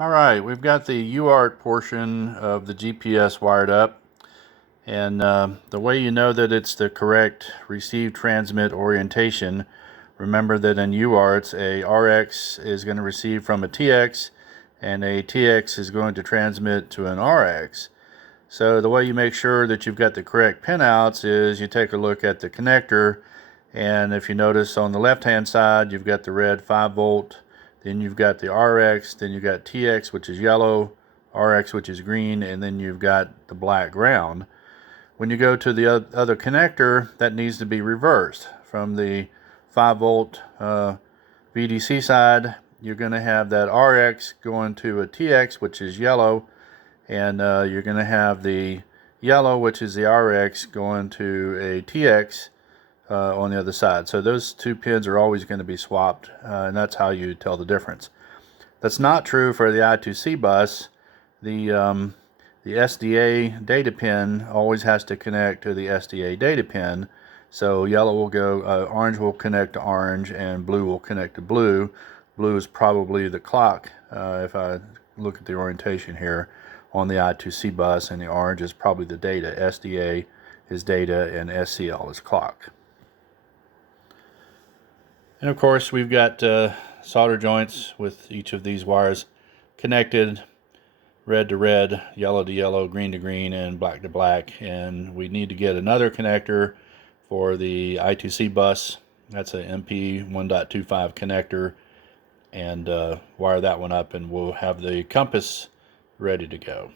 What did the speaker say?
Alright, we've got the UART portion of the GPS wired up, and the way you know that it's the correct receive transmit orientation, remember that in UARTs a RX is going to receive from a TX and a TX is going to transmit to an RX. So the way you make sure that you've got the correct pinouts is you take a look at the connector, and if you notice on the left hand side you've got the red 5-volt, then you've got the RX, then you've got TX, which is yellow, RX, which is green, and then you've got the black ground. When you go to the other connector, that needs to be reversed. From the 5-volt VDC side, you're going to have that RX going to a TX, which is yellow, and you're going to have the yellow, which is the RX, going to a TX on the other side. So those two pins are always going to be swapped, and that's how you tell the difference. That's not true for the I2C bus. The SDA data pin always has to connect to the SDA data pin. So yellow will go, orange will connect to orange, and blue will connect to blue. Blue is probably the clock, if I look at the orientation here on the I2C bus, and the orange is probably the data. SDA is data and SCL is clock. And of course we've got solder joints with each of these wires connected, red to red, yellow to yellow, green to green, and black to black. And we need to get another connector for the I2C bus. That's a MP 1.25 connector, and wire that one up, and we'll have the compass ready to go.